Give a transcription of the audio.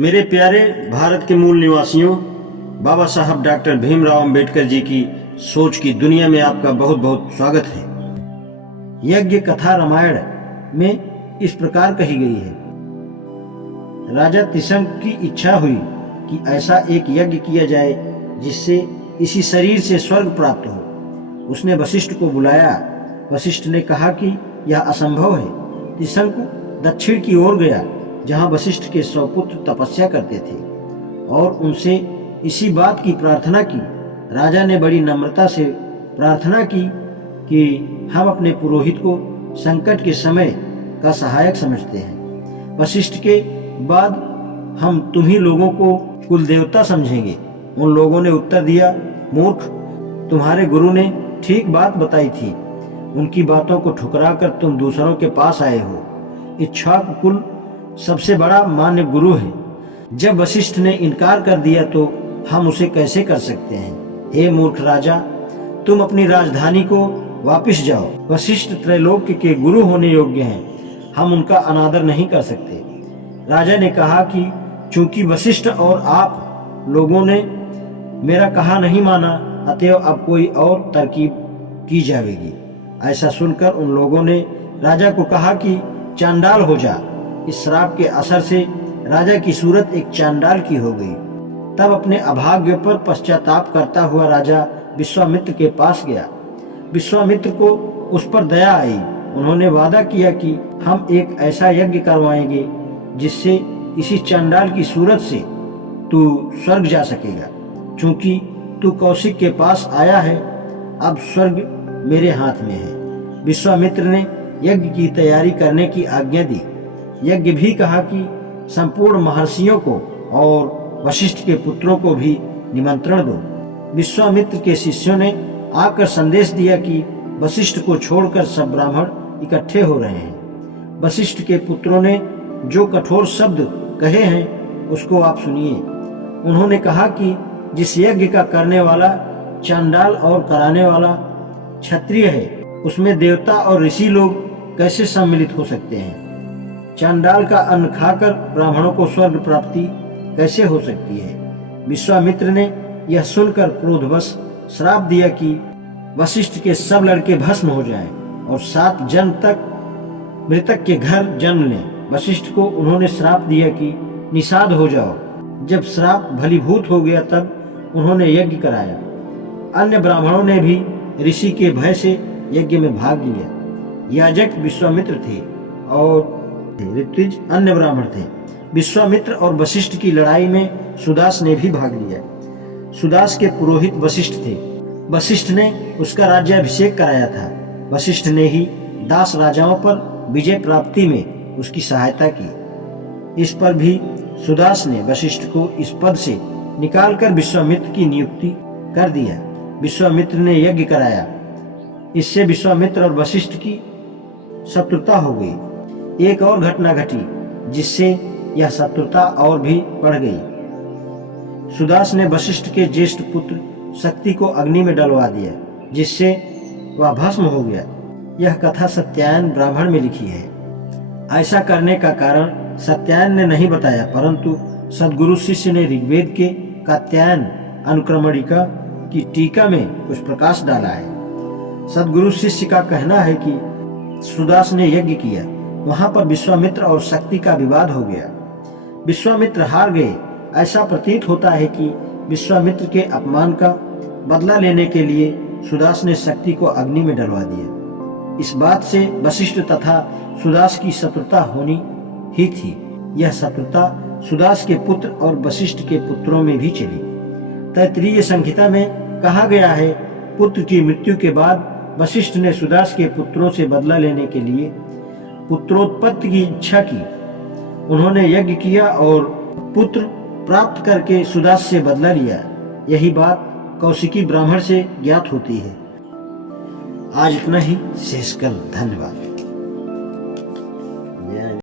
मेरे प्यारे भारत के मूल निवासियों, बाबा साहब डॉक्टर भीमराव अंबेडकर जी की सोच की दुनिया में आपका बहुत बहुत स्वागत है। यज्ञ कथा रामायण में इस प्रकार कही गई है। राजा त्रिशंक की इच्छा हुई कि ऐसा एक यज्ञ किया जाए जिससे इसी शरीर से स्वर्ग प्राप्त हो। उसने वशिष्ठ को बुलाया। वशिष्ठ ने कहा कि यह असंभव है। त्रिशंक दक्षिण की ओर गया जहां वशिष्ठ के 100 पुत्र तपस्या करते थे और उनसे इसी बात की प्रार्थना की। राजा ने बड़ी नम्रता से प्रार्थना की कि हम अपने पुरोहित को संकट के समय का सहायक समझते हैं। वशिष्ठ के बाद हम तुम्ही लोगों को कुल देवता समझेंगे। उन लोगों ने उत्तर दिया, मूर्ख, तुम्हारे गुरु ने ठीक बात बताई थी। उनकी बातों को ठुकराकर तुम दूसरों के पास आए हो। इक्ष्वाकु कुल सबसे बड़ा मान्य गुरु है। जब वशिष्ठ ने इनकार कर दिया तो हम उसे कैसे कर सकते हैं। हे मूर्ख राजा, तुम अपनी राजधानी को वापस जाओ। वशिष्ठ त्रैलोक्य के गुरु होने योग्य हैं, हम उनका अनादर नहीं कर सकते। राजा ने कहा कि चूंकि वशिष्ठ और आप लोगों ने मेरा कहा नहीं माना, अतएव अब कोई और तरकीब की जाएगी। ऐसा सुनकर उन लोगों ने राजा को कहा कि चांडाल हो जा। इस श्राप के असर से राजा की सूरत एक चांडाल की हो गई। तब अपने अभाग्य पर पश्चाताप करता हुआ राजा विश्वामित्र के पास गया। विश्वामित्र को उस पर दया आई। उन्होंने वादा किया कि हम एक ऐसा यज्ञ करवाएंगे जिससे इसी चांडाल की सूरत से तू स्वर्ग जा सकेगा। चूंकि तू कौशिक के पास आया है, अब स्वर्ग मेरे हाथ में है। विश्वामित्र ने यज्ञ की तैयारी करने की आज्ञा दी। यज्ञ भी कहा कि संपूर्ण महर्षियों को और वशिष्ठ के पुत्रों को भी निमंत्रण दो। विश्वामित्र के शिष्यों ने आकर संदेश दिया कि वशिष्ठ को छोड़कर सब ब्राह्मण इकट्ठे हो रहे हैं। वशिष्ठ के पुत्रों ने जो कठोर शब्द कहे हैं उसको आप सुनिए। उन्होंने कहा कि जिस यज्ञ का करने वाला चांडाल और कराने वाला क्षत्रिय है, उसमें देवता और ऋषि लोग कैसे सम्मिलित हो सकते हैं। चांडाल का अन्न खाकर ब्राह्मणों को स्वर्ग प्राप्ति कैसे हो सकती है। विश्वामित्र ने यह सुनकर क्रोधवश श्राप दिया कि वशिष्ठ के सब लड़के भस्म हो जाएं और 7 जन्म तक मृतक के घर जन्म लें। वशिष्ठ को उन्होंने श्राप दिया कि निषाद हो जाओ। जब श्राप भलीभूत हो गया तब उन्होंने यज्ञ कराया। अन्य ब्राह्मणों ने भी ऋषि के भय से यज्ञ में भाग लिया। याजक विश्वामित्र थे और ऋत्विज अन्य ब्राह्मण थे। विश्वामित्र और वशिष्ठ की लड़ाई में सुदास ने भी भाग लिया। सुदास के पुरोहित वशिष्ठ थे। वशिष्ठ ने उसका राज्याभिषेक कराया था। वशिष्ठ ने ही दास राजाओं पर विजय प्राप्ति में उसकी सहायता की। इस पर भी सुदास ने वशिष्ठ को इस पद से निकालकर विश्वामित्र की नियुक्ति कर दिया। विश्वामित्र ने यज्ञ कराया। इससे विश्वामित्र और वशिष्ठ की शत्रुता हो गई। एक और घटना घटी जिससे यह शत्रुता और भी बढ़ गई। सुदास ने वशिष्ठ के ज्येष्ठ पुत्र शक्ति को अग्नि में डलवा दिया, जिससे वह भस्म हो गया। यह कथा सत्यायन ब्राह्मण में लिखी है। ऐसा करने का कारण सत्यायन ने नहीं बताया, परंतु सद्गुरु शिष्य ने ऋग्वेद के कात्यायन अनुक्रमणिका की टीका में कुछ प्रकाश डाला है। सद्गुरु शिष्य का कहना है कि सुदास ने यज्ञ किया, वहां पर विश्वामित्र और शक्ति का विवाद हो गया। विश्वामित्र हार गए। ऐसा प्रतीत होता है कि विश्वामित्र के अपमान का बदला लेने के लिए सुदास ने शक्ति को अग्नि में डलवा दिया। इस बात से वशिष्ठ तथा सुदास की शत्रुता होनी ही थी। यह शत्रुता सुदास के पुत्र और वशिष्ठ के पुत्रों में भी चली। तैत्तिरीय संहिता में कहा गया है, पुत्र की मृत्यु के बाद वशिष्ठ ने सुदास के पुत्रों से बदला लेने के लिए पुत्रोत्पत्ति की इच्छा की। उन्होंने यज्ञ किया और पुत्र प्राप्त करके सुदास से बदला लिया। यही बात कौशिकी ब्राह्मण से ज्ञात होती है। आज इतना ही। शेष कल। धन्यवाद।